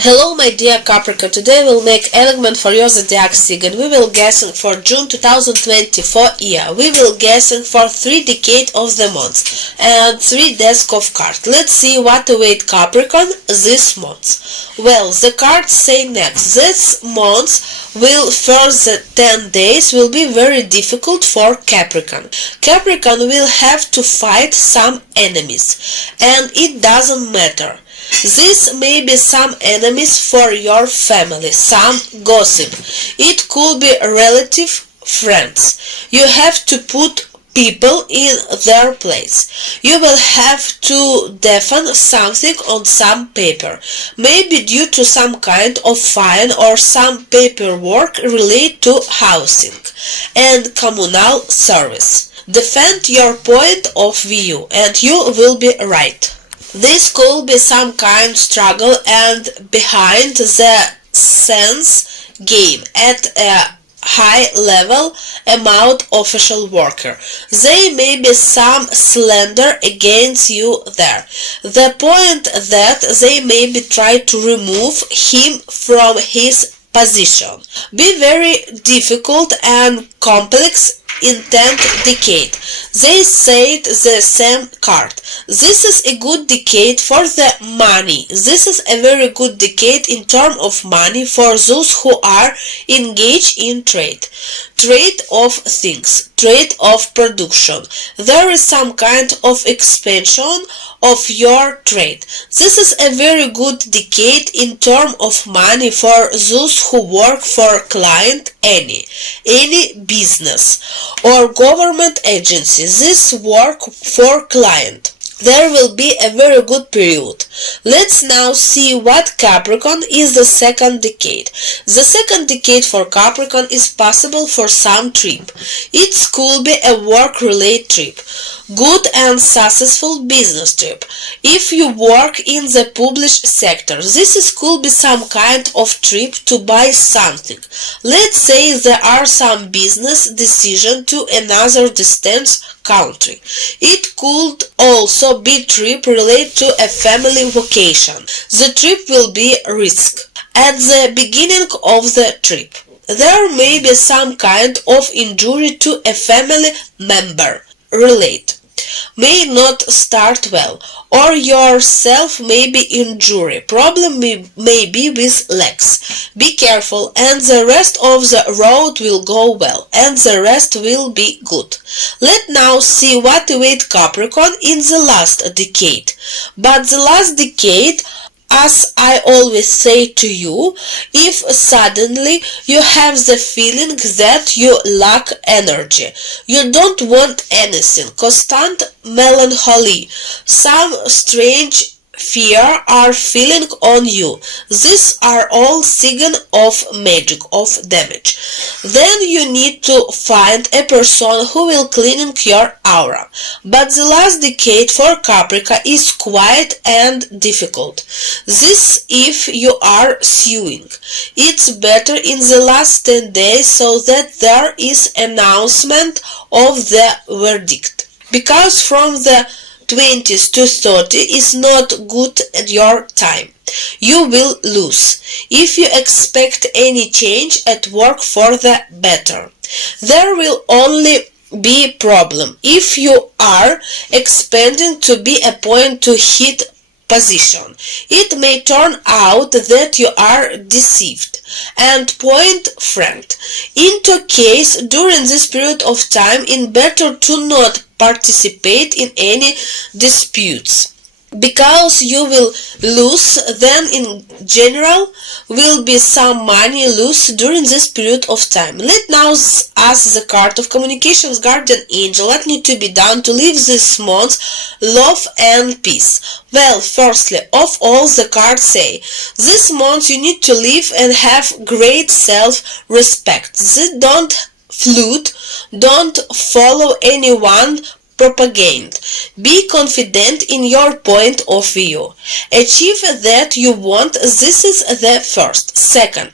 Hello my dear Capricorn, today we'll make element for your Zodiac sign and we will guessing for June 2024 year. We will guessing for 3 decade of the month and 3 desk of cards. Let's see what await Capricorn this month. Well, the cards say next. This month will first the 10 days will be very difficult for Capricorn. Capricorn will have to fight some enemies and it doesn't matter. This may be some enemies for your family, some gossip. It could be relative friends. You have to put people in their place. You will have to define something on some paper, maybe due to some kind of fine or some paperwork related to housing and communal service. Defend your point of view and you will be right. This could be some kind of struggle and behind the scenes game at a high level amount official worker. There may be some slander against you there. The point that they may be try to remove him from his position. Be very difficult and complex in 10th decade. They said the same card. This is a good decade for the money. This is a very good decade in terms of money for those who are engaged in trade. Trade of things, trade of production. There is some kind of expansion of your trade. This is a very good decade in terms of money for those who work for client, any business or government agency. This work for client. There will be a very good period. Let's now see what Capricorn is the second decade. The second decade for Capricorn is possible for some trip. It could be a work-related trip, good and successful business trip. If you work in the public sector, this could be some kind of trip to buy something. Let's say there are some business decision to another distant country. It could also be trip related to a family vacation. The trip will be risk. At the beginning of the trip, there may be some kind of injury to a family member. Relate may not start well, or yourself may be injured. Problem may be with legs. Be careful and the rest of the road will go well and the rest will be good. Let's now see what await Capricorn in the last decade. But the last decade, as I always say to you, if suddenly you have the feeling that you lack energy, you don't want anything, constant melancholy, some strange fear are feeling on you, these are all signs of magic, of damage. Then you need to find a person who will clean your aura. But the last decade for Capricorn is quiet and difficult. This if you are suing. It's better in the last 10 days so that there is announcement of the verdict. Because from the 20s to 30 is not good at your time. You will lose. If you expect any change at work for the better, there will only be problem if you are expecting to be a point to hit position. It may turn out that you are deceived and point friend. Into case during this period of time, it better to not participate in any disputes, because you will lose. Then in general will be some money loose during this period of time. Let now ask the card of communications guardian angel what need to be done to live this month love and peace. Well, firstly of all, the cards say this month you need to live and have great self-respect. Don't flout, don't follow anyone propaganda. Be confident in your point of view. Achieve that you want. This is the first. Second,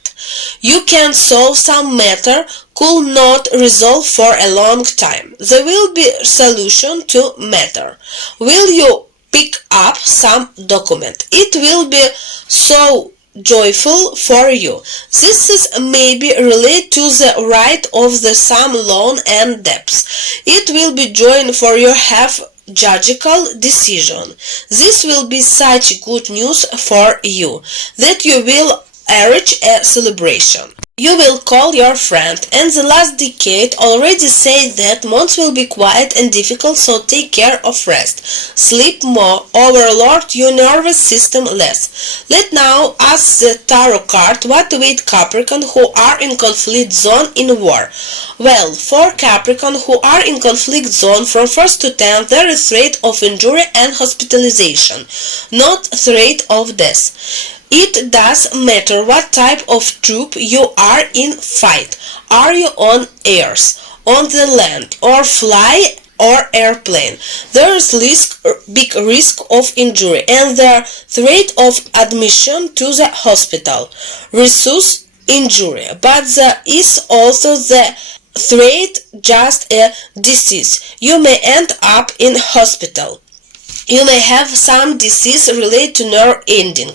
you can solve some matter could not resolve for a long time. There will be solution to matter. Will you pick up some document? It will be so joyful for you. This is maybe related to the right of the some loan and debts. It will be joy for your have judicial decision. This will be such good news for you that you will arrange a celebration. You will call your friend, and the last decade already said that months will be quiet and difficult, so take care of rest. Sleep more, overload your nervous system less. Let now ask the tarot card what to await Capricorn who are in conflict zone in war. Well, for Capricorn who are in conflict zone from 1st to 10th, there is threat of injury and hospitalization, not threat of death. It does matter what type of troop you are in fight. Are you on airs, on the land, or fly or airplane? There is big risk of injury and the threat of admission to the hospital. Resource injury, but there is also the threat just a disease. You may end up in hospital. You may have some disease related to nerve ending.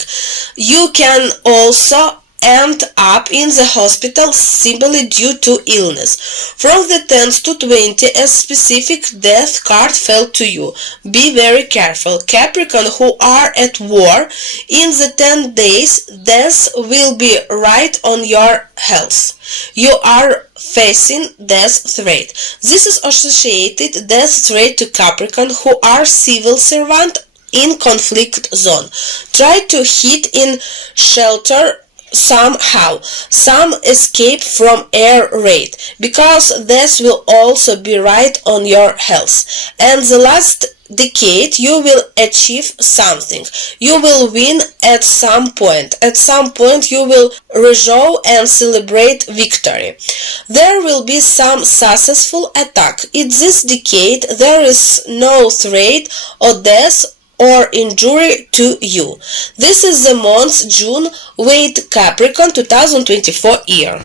You can also end up in the hospital simply due to illness. From the 10th to 20, a specific death card fell to you. Be very careful. Capricorn who are at war, in the 10 days, death will be right on your health. You are facing death threat. This is associated death threat to Capricorn who are civil servant in conflict zone. Try to hit in shelter somehow. Some escape from air raid, because death will also be right on your health. And the last decade you will achieve something. You will win at some point. At some point you will rejoice and celebrate victory. There will be some successful attack. In this decade there is no threat or death or injury to you. This is the month June with Capricorn 2024 year.